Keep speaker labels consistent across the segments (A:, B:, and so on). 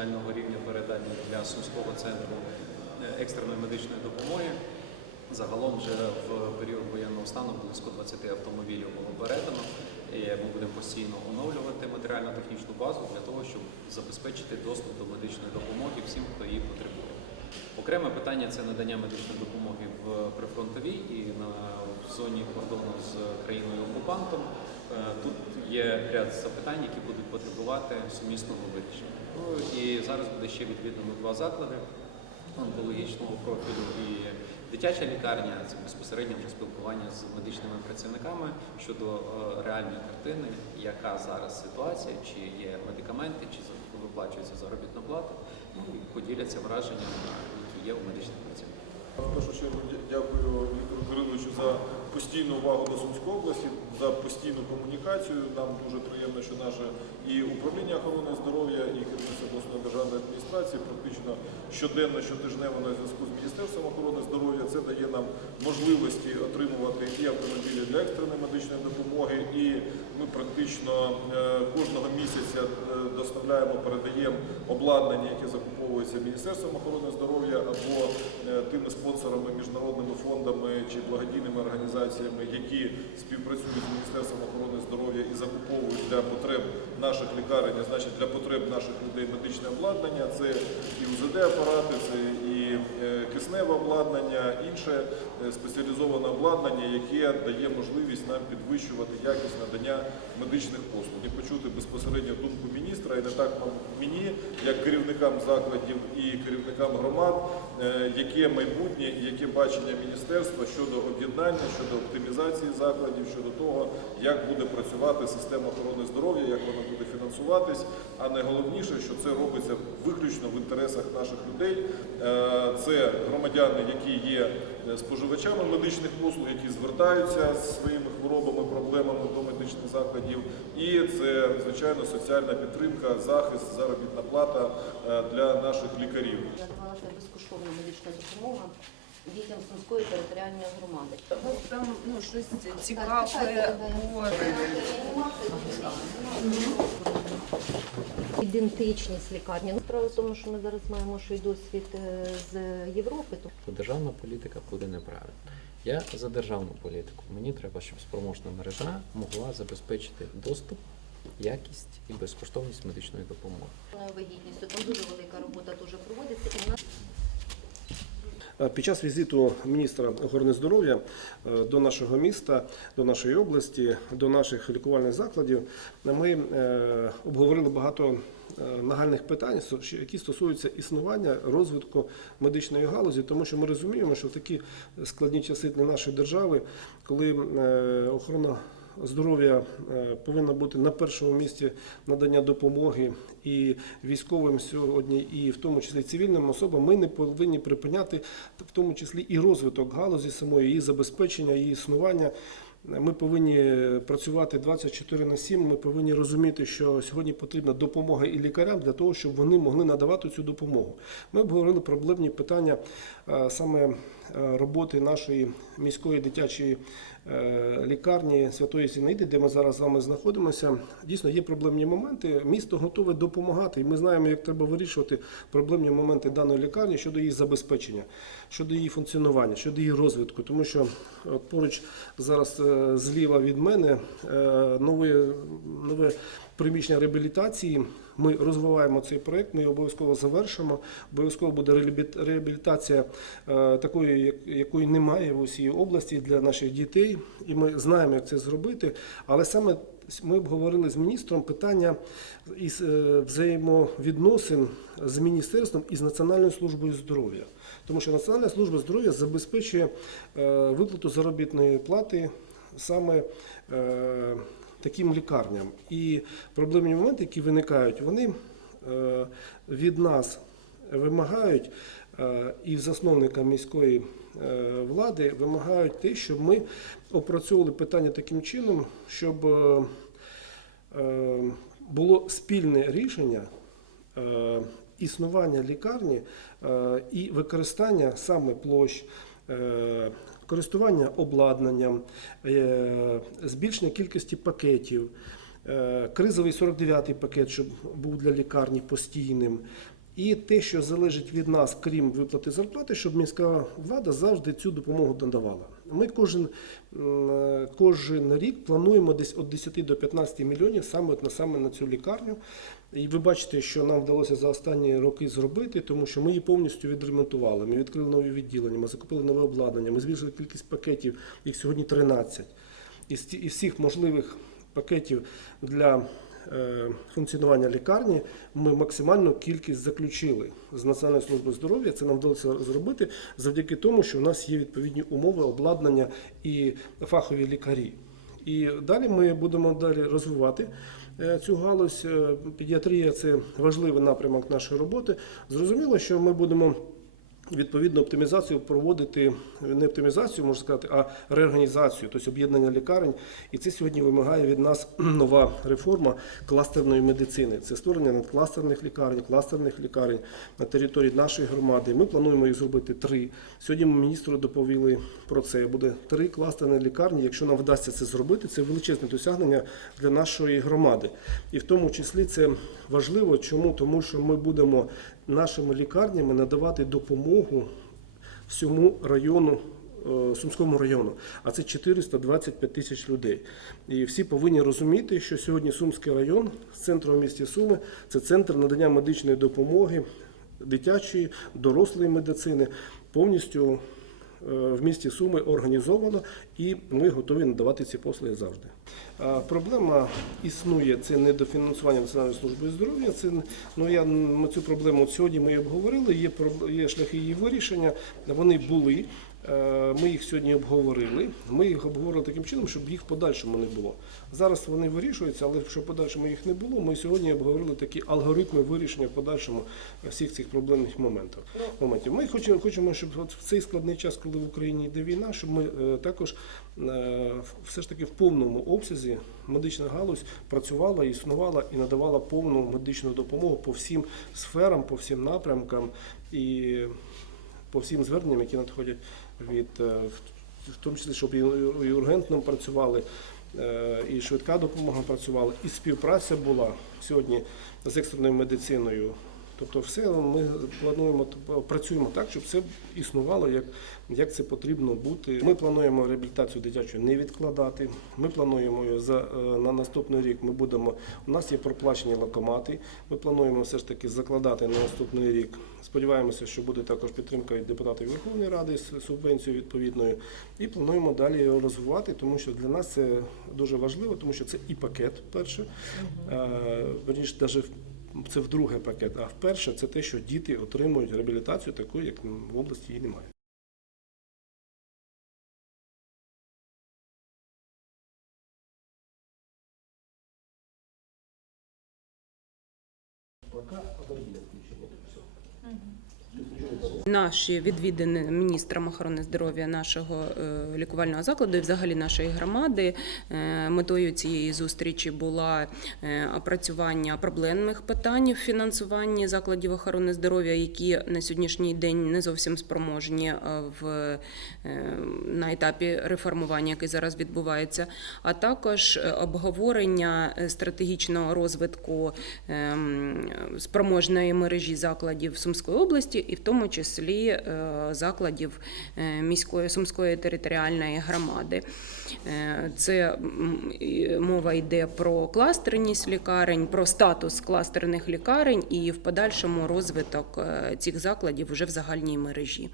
A: національного рівня передані для Сумського центру е, екстреної медичної допомоги. Загалом вже в період воєнного стану близько 20 автомобілів було передано. І ми будемо постійно оновлювати матеріально-технічну базу для того, щоб забезпечити доступ до медичної допомоги всім, хто її потребує. Окреме питання це надання медичної допомоги в прифронтовій і на зоні кордону з країною окупантом. Е, Тут є ряд запитань, які будуть потребувати сумісного вирішення. Ну і зараз буде ще відвідано два заклади онкологічного профілю і дитяча лікарня. Це безпосередньо вже спілкування з медичними працівниками щодо е, реальної картини, яка зараз ситуація, чи є медикаменти, чи виплачується заробітна плата. Ну поділяться враженнями, які є у медичних працівників.
B: В першу чергу дякую Кириловичу за постійну увагу до Сумської області, за постійну комунікацію. Нам дуже приємно, що наше і управління охорони здоров'я, і керівництво обласної державної адміністрації практично щоденно, щотижнево на зв'язку з Міністерством охорони здоров'я. Це дає нам можливості отримувати і автомобілі для екстреної медичної допомоги, і ми практично е, кожного місяця е, доставляємо, передаємо обладнання, яке закуповується Міністерством охорони здоров'я або е, тими спонсорами, міжнародними фондами чи благодійними організаціями, які співпрацюють з Міністерством охорони здоров'я і закуповують для потреб наших лікарень, а значить для потреб наших людей медичне обладнання. Це і УЗД-апарати, це і кисневе обладнання, інше е, спеціалізоване обладнання, яке дає можливість нам підвищувати якість надання медичних послуг і почути безпосередньо думку міністра, і не так мені, як керівникам закладів і керівникам громад, е, яке майбутнє і яке бачення міністерства щодо об'єднання, щодо оптимізації закладів, щодо того, як буде працювати система охорони здоров'я, як вона буде фінансуватись. А найголовніше, що це робиться виключно в інтересах наших людей. Е, Це громадяни, які є е, споживачами медичних послуг, які звертаються з своїми хворобами, проблемами до медичних закладів. І це звичайно соціальна підтримка, захист, заробітна плата е, для наших лікарів.
C: Надавалася безкоштовна медична допомога дітям Сумської територіальної громади.
D: У там ну, щось цікаве
C: Ідентичність лікарні. Ну, Справа в тому, що ми зараз маємо ще й досвід е, з Європи. то
E: державна політика буде неправильна. Я за державну політику. Мені треба, щоб спроможна мережа могла забезпечити доступ, якість і безкоштовність медичної допомоги.
C: вагітністю. Там дуже велика робота дуже проводиться. І в нас
F: Е, Під час візиту міністра охорони здоров'я е, до нашого міста, до нашої області, до наших лікувальних закладів ми е, обговорили багато е, нагальних питань, які стосуються існування розвитку медичної галузі, тому що ми розуміємо, що в такі складні часи для нашої держави, коли е, охорона здоров'я е, повинно бути на першому місці надання допомоги і військовим сьогодні, і в тому числі цивільним особам, ми не повинні припиняти в тому числі і розвиток галузі самої, її забезпечення, її існування. Ми повинні працювати 24 на 7, Ми повинні розуміти, що сьогодні потрібна допомога і лікарям для того, щоб вони могли надавати цю допомогу. Ми обговорили проблемні питання е, саме е, роботи нашої міської дитячої е, лікарні Святої Зінаїди, де ми зараз з вами знаходимося. Дійсно, є проблемні моменти. Місто готове допомагати, і ми знаємо, як треба вирішувати проблемні моменти даної лікарні щодо її забезпечення, щодо її функціонування, щодо її розвитку. Тому що поруч зараз е, зліва від мене е, нове, нове приміщення реабілітації. Ми розвиваємо цей проект, ми його обов'язково завершимо. Обов'язково буде реабілі- реабілітація е, такої, якої немає в усій області для наших дітей, і ми знаємо, як це зробити. Але саме ми обговорили з міністром питання із е, взаємовідносин з міністерством і з Національною службою здоров'я. Тому що Національна служба здоров'я забезпечує е, виплату заробітної плати саме е, таким лікарням. І проблемні моменти, які виникають, вони е, від нас вимагають е, і в засновника міської е, влади вимагають те, щоб ми опрацьовували питання таким чином, щоб е, е, було спільне рішення е, існування лікарні е, і використання саме площ. Користування обладнанням, е, збільшення кількості пакетів, е, кризовий 49-й пакет, щоб був для лікарні постійним. І те, що залежить від нас, крім виплати зарплати, щоб міська влада завжди цю допомогу надавала. Ми кожен, кожен рік плануємо десь від 10 до 15 мільйонів саме, на, саме на цю лікарню. І ви бачите, що нам вдалося за останні роки зробити, тому що ми її повністю відремонтували. Ми відкрили нові відділення, ми закупили нове обладнання, ми збільшили кількість пакетів, їх сьогодні 13. Із, всіх можливих пакетів для функціонування лікарні ми максимальну кількість заключили з Національної служби здоров'я. Це нам вдалося зробити завдяки тому, що в нас є відповідні умови, обладнання і фахові лікарі. І далі ми будемо далі розвивати е, цю галузь. Е, Педіатрія це важливий напрямок нашої роботи. Зрозуміло, що ми будемо. Відповідно, оптимізацію проводити не оптимізацію, можна сказати, а реорганізацію, тобто об'єднання лікарень. І це сьогодні вимагає від нас нова реформа кластерної медицини. Це створення надкластерних лікарень, кластерних лікарень на території нашої громади. Ми плануємо їх зробити три. Сьогодні міністру доповіли про це. Буде три кластерні лікарні. Якщо нам вдасться це зробити, це величезне досягнення для нашої громади. І в тому числі це важливо. Чому? Тому що ми будемо нашими лікарнями надавати допомогу всьому району. е, Сумському району, а це 425 тисяч людей. І всі повинні розуміти, що сьогодні Сумський район з центром місті Суми це центр надання медичної допомоги дитячої, дорослої медицини, повністю в місті Суми організовано, і ми готові надавати ці послуги завжди. Проблема існує це недофінансування Національної служби здоров'я. Це ну я цю проблему сьогодні ми обговорили. Є є шляхи її вирішення. Вони були. Е, Ми їх сьогодні обговорили. Ми їх обговорили таким чином, щоб їх в подальшому не було. Зараз вони вирішуються, але щоб в подальшому їх не було, ми сьогодні обговорили такі алгоритми вирішення в подальшому всіх цих проблемних моментів. моментів. Ми хочемо, щоб от в цей складний час, коли в Україні йде війна, щоб ми е, також е, все ж таки в повному обсязі медична галузь працювала, існувала і надавала повну медичну допомогу по всім сферам, по всім напрямкам і по всім зверненням, які надходять від е, в- тому числі, щоб і ургентно працювали, е, і швидка допомога працювала, і співпраця була сьогодні з екстреною медициною. Тобто, все ми плануємо працюємо так, щоб все існувало, як, як це потрібно бути. Ми плануємо реабілітацію дитячу не відкладати. Ми плануємо за е, на наступний рік. Ми будемо. У нас є проплачені локомати. Ми плануємо все ж таки закладати на наступний рік. Сподіваємося, що буде також підтримка від депутатів Верховної Ради з субвенцією відповідною. І плануємо далі його розвивати, тому що для нас це дуже важливо, тому що це і пакет перше. Верніше, навіть це вдруге пакет, а вперше це те, що діти отримують реабілітацію такої, як в області її немає.
D: Наші відвідини міністром охорони здоров'я нашого е, лікувального закладу і взагалі нашої громади. Е, Метою цієї зустрічі була е, опрацювання проблемних питань в фінансуванні закладів охорони здоров'я, які на сьогоднішній день не зовсім спроможні в на етапі реформування, який зараз відбувається, а також обговорення стратегічного розвитку ем, спроможної мережі закладів Сумської області, і в тому числі е, закладів е, міської сумської територіальної громади. Е, Це мова йде про кластерність лікарень, про статус кластерних лікарень і в подальшому розвиток цих закладів вже в загальній мережі.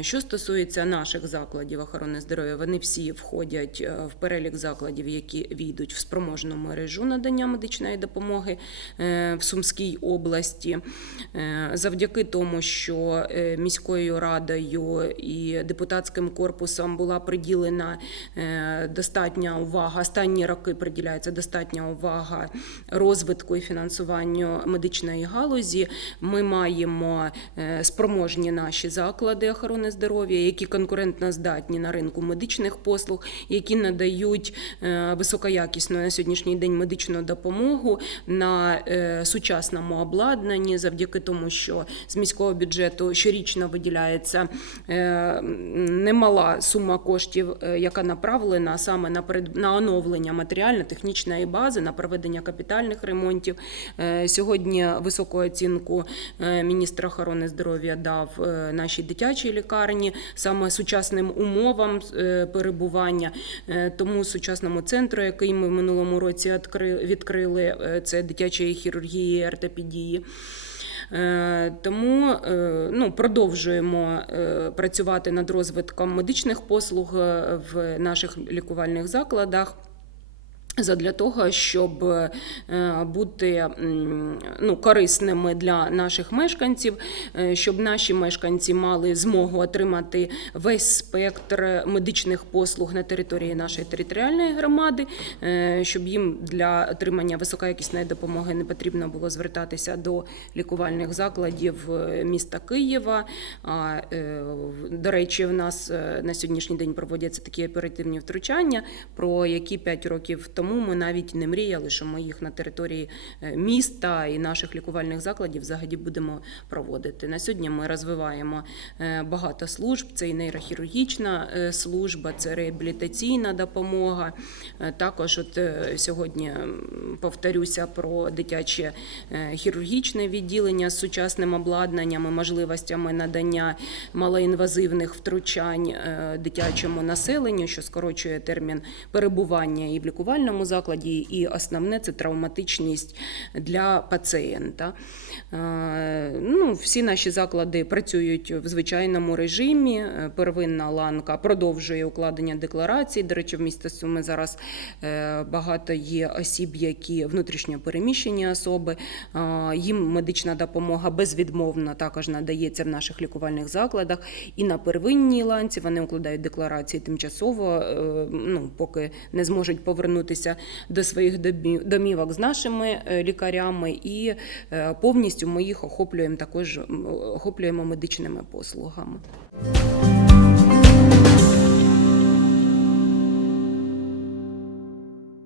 D: Що стосується наших закладів охорони здоров'я, вони всі входять в перелік закладів, які війдуть в спроможну мережу надання медичної допомоги в Сумській області. Завдяки тому, що е, міською радою і депутатським корпусом була приділена е, достатня увага, останні роки приділяється достатня увага розвитку і фінансуванню медичної галузі. Ми маємо е, спроможні наші заклади охорони здоров'я, які конкурентно здатні на ринку медичних послуг, які надають високоякісну на сьогоднішній день медичну допомогу на сучасному обладнанні, завдяки тому, що з міського бюджету бюджету щорічно виділяється е, немала сума коштів, е, яка направлена саме на на оновлення матеріально-технічної бази, на проведення капітальних ремонтів. Е, Сьогодні високу оцінку е, міністр охорони здоров'я дав нашій дитячій лікарні саме сучасним умовам перебування. Тому сучасному центру, який ми в минулому році відкрили, це дитячої хірургії і ортопедії. Е, Тому е, ну, продовжуємо е, працювати над розвитком медичних послуг в наших лікувальних закладах. Задля того, щоб е, бути ну, корисними для наших мешканців, е, щоб наші мешканці мали змогу отримати весь спектр медичних послуг на території нашої територіальної громади, е, щоб їм для отримання високоякісної допомоги не потрібно було звертатися до лікувальних закладів міста Києва. А, До речі, в нас на сьогоднішній день проводяться такі оперативні втручання, про які 5 років тому ми навіть не мріяли, що ми їх на території е, міста і наших лікувальних закладів взагалі будемо проводити. На сьогодні ми розвиваємо е, багато служб. Це і нейрохірургічна е, служба, це реабілітаційна допомога. Також, от сьогодні повторюся про дитяче хірургічне відділення з сучасним обладнанням і можливостями надання малоінвазивних втручань дитячому населенню, що скорочує термін перебування і в лікувальному закладі, і основне це травматичність для пацієнта. Е, Ну, всі наші заклади працюють в звичайному режимі. Е, Первинна ланка продовжує укладення декларацій. До речі, в місті Суми зараз е, багато є осіб, які внутрішньо переміщені особи. Їм медична допомога безвідмовно також надається в наших лікувальних закладах. І на первинній ланці вони укладають декларації тимчасово, ну, поки не зможуть повернутися до своїх домі- домівок з нашими е, лікарями, і е, повністю ми їх охоплюємо також охоплюємо медичними послугами.